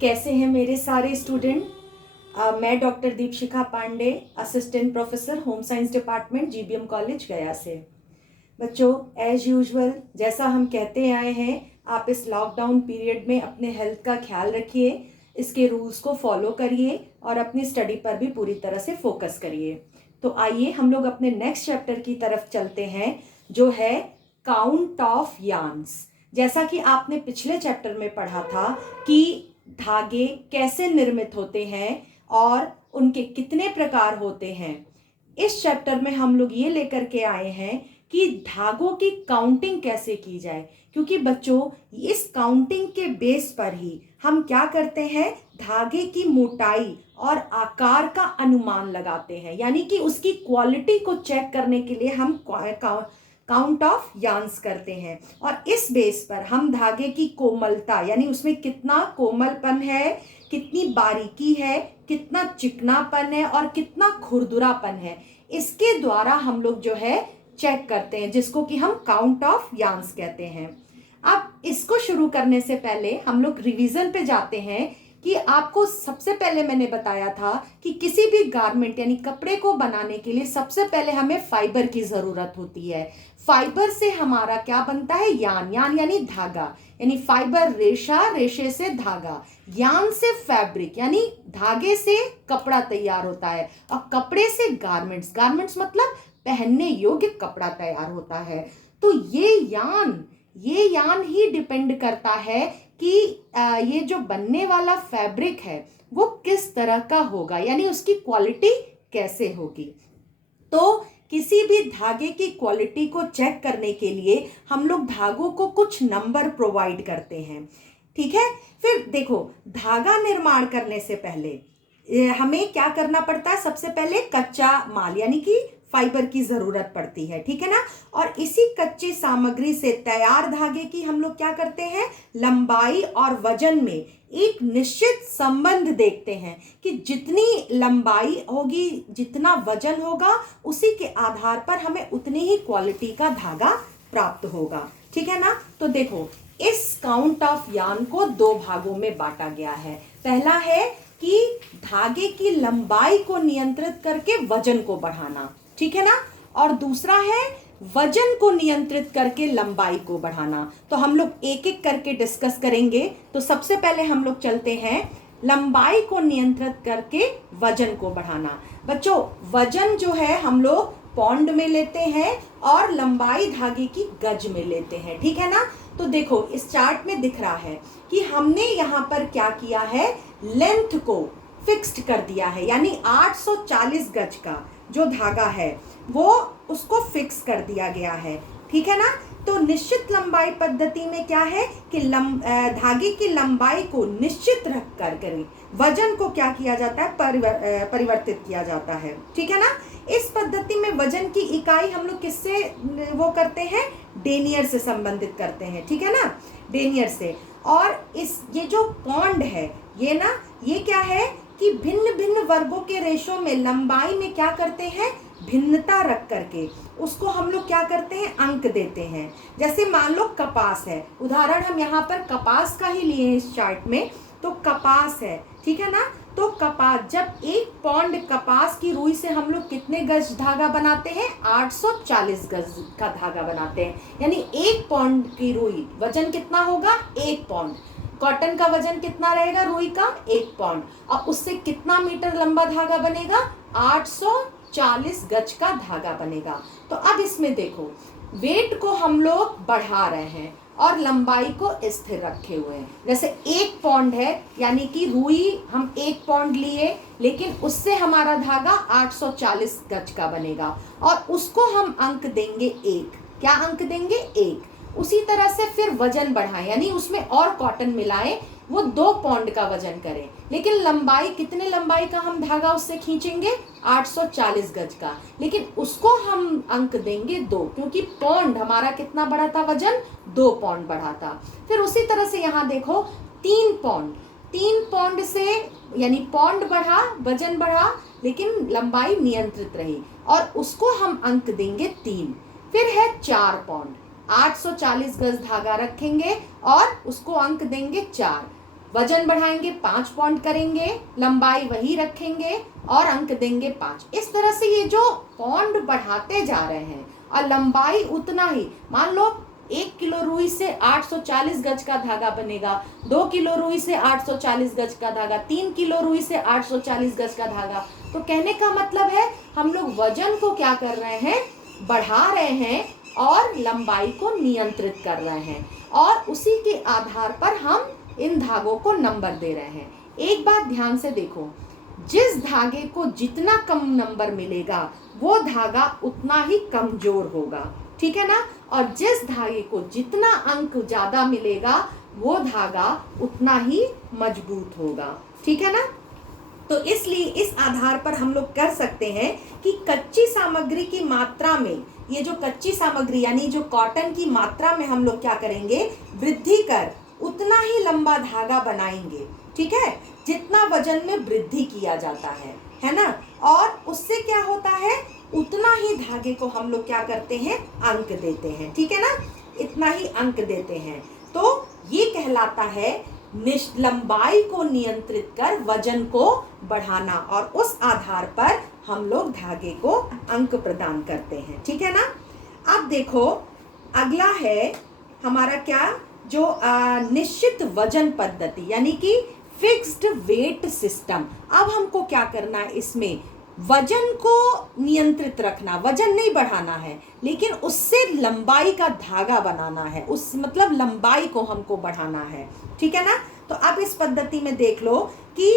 कैसे हैं मेरे सारे स्टूडेंट। मैं doctor Deepshikha Pandey, assistant professor home science department GBM college Gaya से। बच्चों, एज यूजुअल जैसा हम कहते आए हैं, आप इस लॉकडाउन पीरियड में अपने हेल्थ का ख्याल रखिए, इसके रूल्स को फॉलो करिए और अपनी स्टडी पर भी पूरी तरह से फोकस करिए। तो आइए हम लोग अपने नेक्स्ट चैप्टर की तरफ चलते हैं, जो है काउंट ऑफ यार्न्स। जैसा कि आपने पिछले चैप्टर में पढ़ा था कि धागे कैसे निर्मित होते हैं और उनके कितने प्रकार होते हैं, इस चैप्टर में हम लोग ये लेकर के आए हैं कि धागों की काउंटिंग कैसे की जाए। क्योंकि बच्चों, इस काउंटिंग के बेस पर ही हम क्या करते हैं, धागे की मोटाई और आकार का अनुमान लगाते हैं, यानी कि उसकी क्वालिटी को चेक करने के लिए हम काउंट ऑफ यार्न्स करते हैं। और इस बेस पर हम धागे की कोमलता, यानी उसमें कितना कोमलपन है, कितनी बारीकी है, कितना चिकनापन है और कितना खुरदुरापन है, इसके द्वारा हम लोग जो है चेक करते हैं, जिसको कि हम काउंट ऑफ यार्न्स कहते हैं। अब इसको शुरू करने से पहले हम लोग रिवीजन पे जाते हैं कि आपको सबसे पहले मैंने बताया था कि किसी भी गारमेंट यानी कपड़े को बनाने के लिए सबसे पहले हमें फाइबर की जरूरत होती है। फाइबर से हमारा क्या बनता है, यान। यान यानी धागा, यानी फाइबर रेशा, रेशे से धागा, यान से फैब्रिक यानी धागे से कपड़ा तैयार होता है, और कपड़े से गारमेंट्स, गारमेंट्स मतलब पहनने योग्य कपड़ा तैयार होता है। तो ये यान ही डिपेंड करता है कि ये जो बनने वाला फैब्रिक है वो किस तरह का होगा, यानी उसकी क्वालिटी कैसे होगी। तो किसी भी धागे की क्वालिटी को चेक करने के लिए हम लोग धागों को कुछ नंबर प्रोवाइड करते हैं, ठीक है। फिर देखो, धागा निर्माण करने से पहले हमें क्या करना पड़ता है, सबसे पहले कच्चा माल यानी कि फाइबर की जरूरत पड़ती है, ठीक है ना। और इसी कच्ची सामग्री से तैयार धागे की हम लोग क्या करते हैं, लंबाई और वजन में एक निश्चित संबंध देखते हैं कि जितनी लंबाई होगी, जितना वजन होगा, उसी के आधार पर हमें उतनी ही क्वालिटी का धागा प्राप्त होगा, ठीक है ना। तो देखो, इस काउंट ऑफ यार्न को दो भागों में बांटा गया है। पहला है कि धागे की लंबाई को नियंत्रित करके वजन को बढ़ाना, ठीक है ना। और दूसरा है वजन को नियंत्रित करके लंबाई को बढ़ाना। तो हम लोग एक एक करके डिस्कस करेंगे। तो सबसे पहले हम लोग चलते हैं लंबाई को नियंत्रित करके वजन को बढ़ाना। बच्चों, वजन जो है हम लोग पौंड में लेते हैं और लंबाई धागे की गज में लेते हैं, ठीक है ना। तो देखो, इस चार्ट में दिख रहा है कि हमने यहाँ पर क्या किया है, लेंथ को फिक्स्ड कर दिया है, यानी 840 गज का जो धागा है वो उसको फिक्स कर दिया गया है, ठीक है ना। तो निश्चित लंबाई पद्धति में क्या है कि धागे की लंबाई को निश्चित रख कर करें, वजन को क्या किया जाता है, परिवर्तित किया जाता है, ठीक है ना। इस पद्धति में वजन की इकाई हम लोग किससे वो करते हैं, डेनियर से संबंधित करते हैं, ठीक है ना, डेनियर से। और ये जो पौंड है, ये ना, ये क्या है कि भिन्न भिन्न वर्गों के रेशों में लंबाई में क्या करते हैं, भिन्नता रख करके उसको हम लोग क्या करते हैं, अंक देते हैं। जैसे मान लो कपास है, उदाहरण हम यहाँ पर कपास का ही लिए हैं इस चार्ट में। तो कपास है, ठीक है ना। तो कपास, जब एक पौंड कपास की रुई से हम लोग कितने गज धागा बनाते हैं, 840 गज का धागा बनाते हैं। यानी एक पौंड की रुई वजन कितना होगा, एक पौंड। कॉटन का वजन कितना रहेगा, रुई का, एक पौंड। और उससे कितना मीटर लंबा धागा बनेगा, 840 गज का धागा बनेगा। तो अब इसमें देखो, वेट को हम लोग बढ़ा रहे हैं और लंबाई को स्थिर रखे हुए हैं। जैसे एक पौंड है, यानी कि रुई हम एक पौंड लिए, लेकिन उससे हमारा धागा 840 गज का बनेगा और उसको हम अंक देंगे एक। क्या अंक देंगे, एक। उसी तरह से फिर वजन बढ़ाएं, यानी उसमें और कॉटन मिलाएं, वो 2 पौंड का वजन करें, लेकिन लंबाई, कितने लंबाई का हम धागा उससे खींचेंगे, 840 गज का, लेकिन उसको हम अंक देंगे 2, क्योंकि पौंड हमारा कितना बढ़ा था, वजन 2 पौंड बढ़ा था। फिर उसी तरह से यहाँ देखो, 3 पौंड, 3 पौंड से, यानी पौंड बढ़ा, वजन बढ़ा, लेकिन लंबाई नियंत्रित रही, और उसको हम अंक देंगे 3। फिर है 4 पौंड, 840 गज धागा रखेंगे और उसको अंक देंगे 4, वजन बढ़ाएंगे 5 पॉइंट करेंगे, लंबाई वही रखेंगे और अंक देंगे 5। इस तरह से ये जो पॉइंट बढ़ाते जा रहे हैं और लंबाई उतना ही, मान लो 1 किलो रुई से 840 गज का धागा बनेगा, 2 किलो रुई से 840 गज का धागा, 3 किलो रुई से 840 गज का धागा। तो कहने का मतलब है हम लोग वजन को क्या कर रहे हैं, बढ़ा रहे हैं और लंबाई को नियंत्रित कर रहे हैं, और उसी के आधार पर हम इन धागों को नंबर दे रहे हैं। एक बात ध्यान से देखो, जिस धागे को जितना कम नंबर मिलेगा वो धागा उतना ही कमजोर होगा, ठीक है ना, और जिस धागे को जितना अंक ज्यादा मिलेगा वो धागा उतना ही मजबूत होगा, ठीक है ना। तो इसलिए इस आधार पर हम लोग कर सकते हैं कि कच्ची सामग्री की मात्रा में, ये जो कच्ची सामग्री यानी जो कॉटन की मात्रा में हम लोग क्या करेंगे, वृद्धि कर उतना ही लंबा धागा बनाएंगे, ठीक है, जितना वजन में वृद्धि किया जाता है ना। और उससे क्या होता है, उतना ही धागे को हम लोग क्या करते हैं, अंक देते हैं, ठीक है ना, इतना ही अंक देते हैं। तो ये कहलाता है लंबाई को नियंत्रित कर वजन को बढ़ाना, और उस आधार पर हम लोग धागे को अंक प्रदान करते हैं, ठीक है ना। अब देखो अगला है हमारा क्या, जो निश्चित वजन पद्धति यानी कि फिक्स्ड वेट सिस्टम। अब हमको क्या करना है, इसमें वजन को नियंत्रित रखना, वजन नहीं बढ़ाना है, लेकिन उससे लंबाई का धागा बनाना है, उस मतलब लंबाई को हमको बढ़ाना है, ठीक है ना। तो अब इस पद्धति में देख लो कि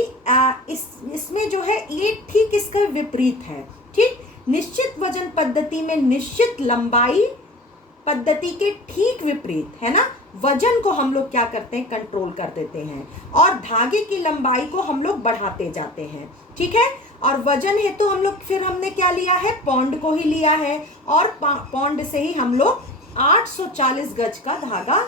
इसमें जो है ये ठीक इसका विपरीत है, ठीक। निश्चित वजन पद्धति में निश्चित लंबाई पद्धति के ठीक विपरीत है ना, वजन को हम लोग क्या करते हैं, कंट्रोल कर देते हैं, और धागे की लंबाई को हम लोग बढ़ाते जाते हैं, ठीक है। और वजन है तो हम लोग फिर हमने क्या लिया है, पौंड को ही लिया है, और पौंड से ही हम लोग 840 गज का धागा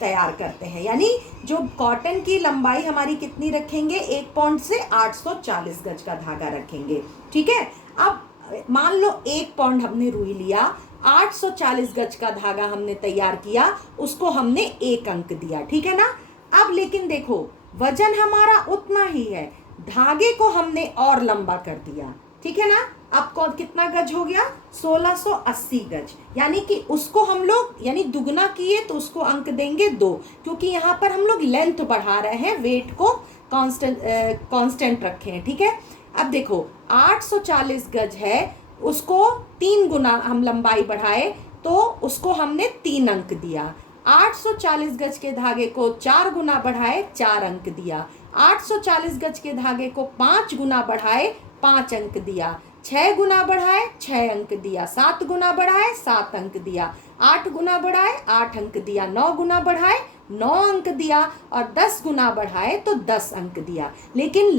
तैयार करते हैं। यानी जो कॉटन की लंबाई हमारी कितनी रखेंगे, 1 पौंड से 840 गज का धागा रखेंगे, ठीक है। अब मान लो 1 पौंड हमने रुई लिया, 840 गज का धागा हमने तैयार किया, उसको हमने 1 अंक दिया, ठीक है ना। अब लेकिन देखो वजन हमारा उतना ही है, धागे को हमने और लंबा कर दिया, ठीक है ना। अब कौन कितना गज हो गया, 1680 गज, यानी कि उसको हम लोग यानी दुगना किए तो उसको अंक देंगे 2, क्योंकि यहाँ पर हम लोग लेंथ बढ़ा रहे हैं, वेट को कांस्टेंट रखे हैं, ठीक है। अब देखो 840 गज है, उसको 3 गुना हम लंबाई बढ़ाए तो उसको हमने 3 अंक दिया। 840 गज के धागे को 4 गुना बढ़ाए, 4 अंक दिया। 840 गज के धागे को 5 गुना बढ़ाए, 5 अंक दिया। 6 गुना बढ़ाए, 6 अंक दिया। 7 गुना बढ़ाए, 7 अंक दिया। 8 गुना बढ़ाए, 8 अंक दिया। 9 गुना बढ़ाए, 9 अंक दिया, और 10 गुना बढ़ाए तो 10 अंक दिया। लेकिन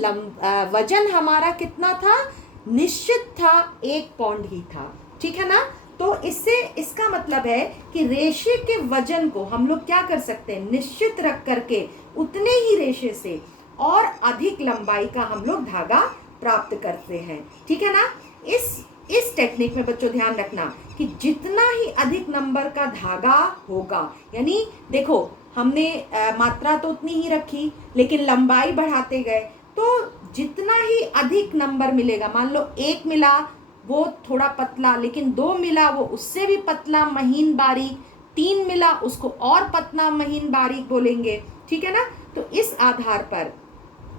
वजन हमारा कितना था, निश्चित था, 1 पौंड ही था, ठीक है ना। तो इससे इसका मतलब है कि रेशे के वजन को हम लोग क्या कर सकते हैं, निश्चित रख करके उतने ही रेशे से और अधिक लंबाई का हम लोग धागा प्राप्त करते हैं, ठीक है ना। इस टेक्निक में बच्चों ध्यान रखना कि जितना ही अधिक नंबर का धागा होगा, यानी देखो हमने मात्रा तो उतनी ही रखी लेकिन लंबाई बढ़ाते गए, तो जितना ही अधिक नंबर मिलेगा, मान लो 1 मिला वो थोड़ा पतला, लेकिन 2 मिला वो उससे भी पतला महीन बारीक, 3 मिला उसको और पतला महीन बारीक बोलेंगे, ठीक है ना। तो इस आधार पर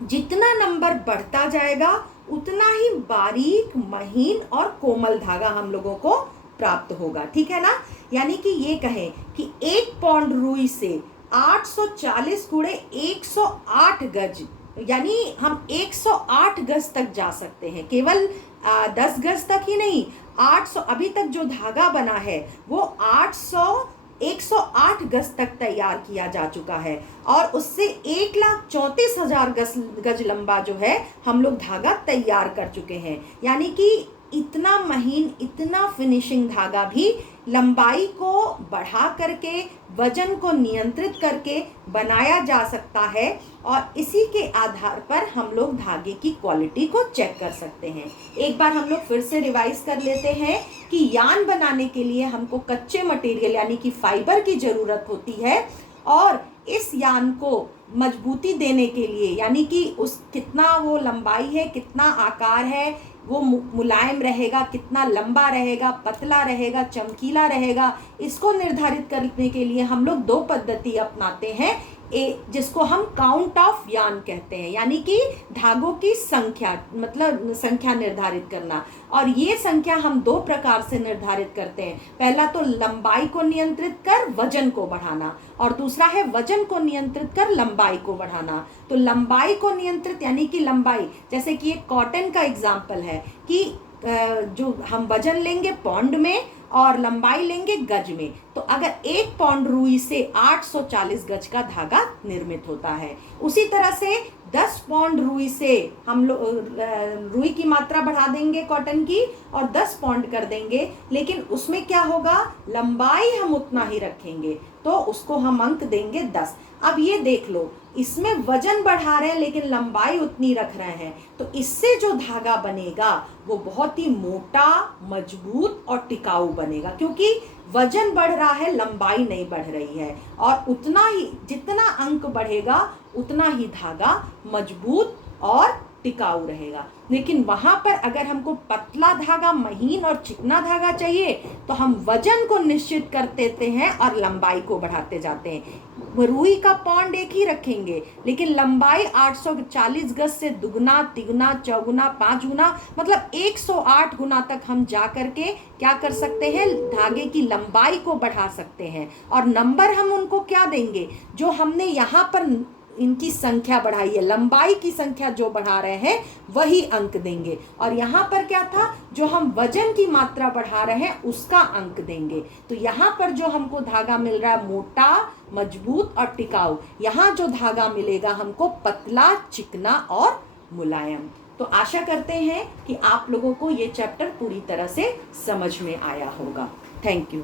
जितना नंबर बढ़ता जाएगा उतना ही बारीक महीन और कोमल धागा हम लोगों को प्राप्त होगा, ठीक है ना। यानी कि ये कहें कि 1 पौंड रुई से 840 गुणे 108 गज, यानी हम 108 गज तक जा सकते हैं, केवल 10 गज तक ही नहीं, 800 अभी तक जो धागा बना है वो 108 गज तक तैयार किया जा चुका है, और उससे 1,34,000 गज लंबा जो है हम लोग धागा तैयार कर चुके हैं। यानी कि इतना महीन, इतना फिनिशिंग धागा भी लंबाई को बढ़ा करके वजन को नियंत्रित करके बनाया जा सकता है, और इसी के आधार पर हम लोग धागे की क्वालिटी को चेक कर सकते हैं। एक बार हम लोग फिर से रिवाइज कर लेते हैं कि यान बनाने के लिए हमको कच्चे मटेरियल यानी कि फाइबर की ज़रूरत होती है, और इस यान को मजबूती देने के लिए, यानी कि उस कितना वो लंबाई है, कितना आकार है, वो मुलायम रहेगा, कितना लंबा रहेगा, पतला रहेगा, चमकीला रहेगा, इसको निर्धारित करने के लिए हम लोग दो पद्धति अपनाते हैं, जिसको हम काउंट ऑफ यान कहते हैं, यानी कि धागों की संख्या, मतलब संख्या निर्धारित करना। और ये संख्या हम दो प्रकार से निर्धारित करते हैं। पहला तो लंबाई को नियंत्रित कर वजन को बढ़ाना, और दूसरा है वजन को नियंत्रित कर लंबाई को बढ़ाना। तो लंबाई को नियंत्रित यानी कि लंबाई, जैसे कि एक कॉटन का एग्जाम्पल है कि जो हम वजन लेंगे पौंड में और लंबाई लेंगे गज में, तो अगर 1 पौंड रुई से 840 गज का धागा निर्मित होता है। उसी तरह से 10 पौंड रुई से हम लोग रुई की मात्रा बढ़ा देंगे कॉटन की और 10 पौंड कर देंगे, लेकिन उसमें क्या होगा, लंबाई हम उतना ही रखेंगे, तो उसको हम अंक देंगे 10। अब ये देख लो, इसमें वजन बढ़ा रहे हैं लेकिन लंबाई उतनी रख रहे हैं, तो इससे जो धागा बनेगा वो बहुत ही मोटा, मजबूत और टिकाऊ बनेगा, क्योंकि वजन बढ़ रहा है, लंबाई नहीं बढ़ रही है। और उतना ही, जितना अंक बढ़ेगा उतना ही धागा मजबूत और टिकाऊ रहेगा। लेकिन वहां पर अगर हमको पतला धागा, महीन और चिकना धागा चाहिए, तो हम वजन को निश्चित कर देते हैं और लंबाई को बढ़ाते जाते हैं। रुई का पौंड एक ही रखेंगे, लेकिन लंबाई 840 गज से दुगुना, तिगुना, चौगुना, 5 गुना, मतलब 108 गुना तक हम जा करके क्या कर सकते हैं, धागे की लंबाई को बढ़ा सकते हैं। और नंबर हम उनको क्या देंगे, जो हमने यहाँ पर इनकी संख्या बढ़ाई है, लंबाई की संख्या जो बढ़ा रहे हैं वही अंक देंगे। और यहाँ पर क्या था, जो हम वजन की मात्रा बढ़ा रहे हैं उसका अंक देंगे। तो यहाँ पर जो हमको धागा मिल रहा है मोटा, मजबूत और टिकाऊ, यहाँ जो धागा मिलेगा हमको पतला, चिकना और मुलायम। तो आशा करते हैं कि आप लोगों को ये चैप्टर पूरी तरह से समझ में आया होगा। Thank you.